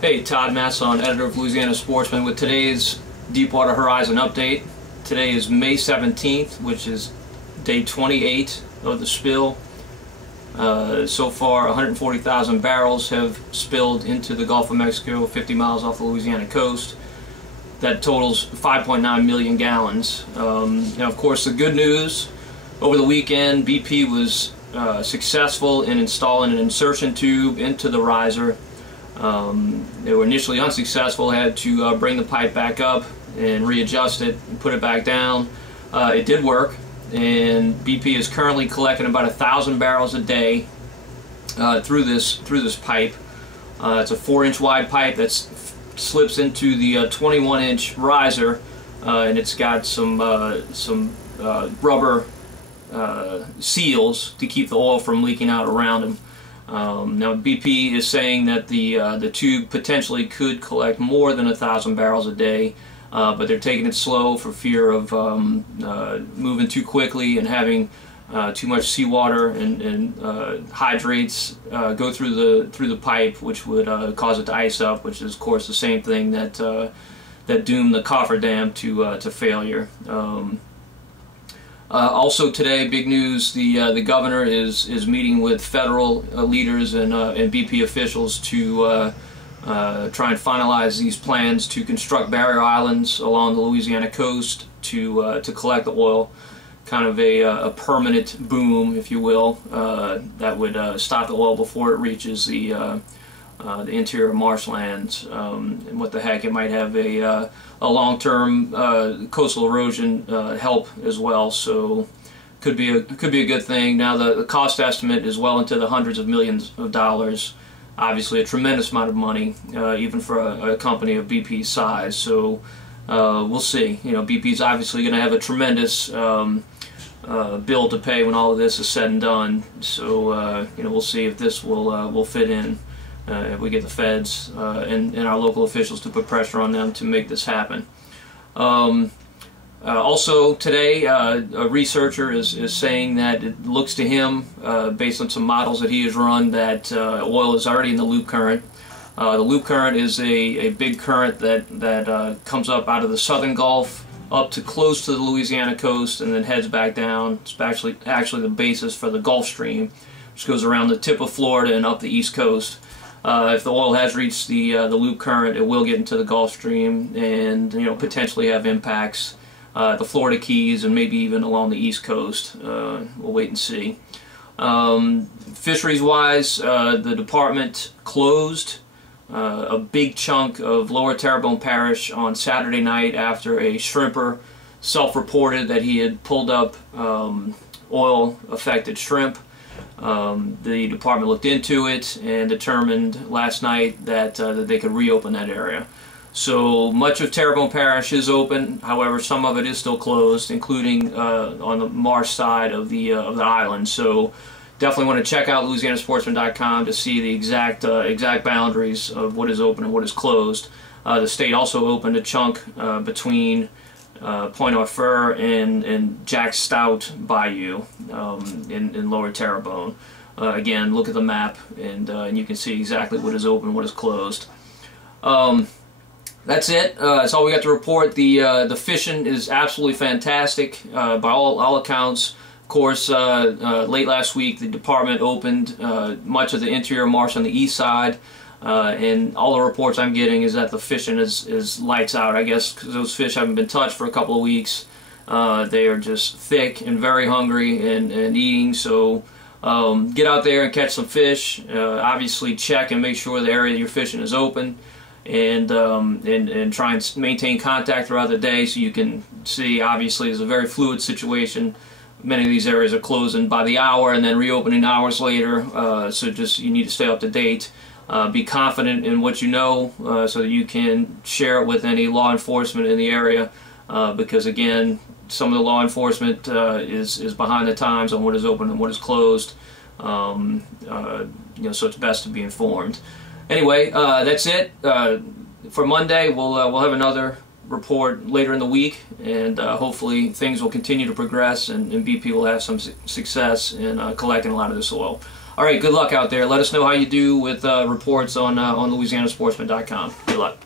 Hey, Todd, Masson, editor of Louisiana Sportsman, with today's Deepwater Horizon update. Today is May 17th, which is day 28 of the spill. So far, 140,000 barrels have spilled into the Gulf of Mexico, 50 miles off the Louisiana coast. That totals 5.9 million gallons. Now, of course, the good news, over the weekend, BP was successful in installing an insertion tube into the riser. They were initially unsuccessful, had to bring the pipe back up and readjust it and put it back down. It did work, and BP is currently collecting about 1,000 barrels a day through this pipe. It's a 4-inch wide pipe that slips into the 21-inch riser, and it's got some rubber seals to keep the oil from leaking out around them. Now BP is saying that the tube potentially could collect more than 1,000 barrels a day, but they're taking it slow for fear of moving too quickly and having too much seawater and hydrates go through the pipe, which would cause it to ice up, which is of course the same thing that that doomed the cofferdam to failure. Also today, big news, the governor is meeting with federal leaders and BP officials to try and finalize these plans to construct barrier islands along the Louisiana coast to collect the oil, kind of a permanent boom, if you will, that would stop the oil before it reaches the interior marshlands. And what the heck, it might have a long-term coastal erosion help as well. So could be a good thing. Now the cost estimate is well into the hundreds of millions of dollars. Obviously, a tremendous amount of money, even for a company of BP's size. So we'll see. You know, BP's obviously going to have a tremendous bill to pay when all of this is said and done. So you know, we'll see if this will fit in. If we get the feds and our local officials to put pressure on them to make this happen. Also today, a researcher is saying that it looks to him, based on some models that he has run, that oil is already in the loop current. The loop current is a big current that comes up out of the southern Gulf up to close to the Louisiana coast and then heads back down. It's actually the basis for the Gulf Stream, which goes around the tip of Florida and up the east coast. If the oil has reached the loop current, it will get into the Gulf Stream and, you know, potentially have impacts the Florida Keys and maybe even along the East Coast. We'll wait and see. Fisheries-wise, the department closed a big chunk of Lower Terrebonne Parish on Saturday night after a shrimper self-reported that he had pulled up oil-affected shrimp. The department looked into it and determined last night that they could reopen that area. So much of Terrebonne Parish is open. However, some of it is still closed, including on the marsh side of the island. So definitely want to check out LouisianaSportsman.com to see the exact boundaries of what is open and what is closed. The state also opened a chunk between Point Orfeur and Jack Stout Bayou in Lower Terrebonne. Again, look at the map and you can see exactly what is open, what is closed. That's it. That's all we got to report. The fishing is absolutely fantastic by all accounts. Of course, late last week the department opened much of the interior marsh on the east side. And all the reports I'm getting is that the fishing is lights out. I guess because those fish haven't been touched for a couple of weeks. They are just thick and very hungry and eating. So get out there and catch some fish. Obviously check and make sure the area you're fishing is open. And try and maintain contact throughout the day so you can see. Obviously it's a very fluid situation. Many of these areas are closing by the hour and then reopening hours later. So just you need to stay up to date. Be confident in what you know so that you can share it with any law enforcement in the area, because again, some of the law enforcement is behind the times on what is open and what is closed. You know, so it's best to be informed. Anyway, that's it for Monday. We'll have another report later in the week, and hopefully things will continue to progress and BP will have some success in collecting a lot of this oil. All right, good luck out there. Let us know how you do with reports on LouisianaSportsman.com. Good luck.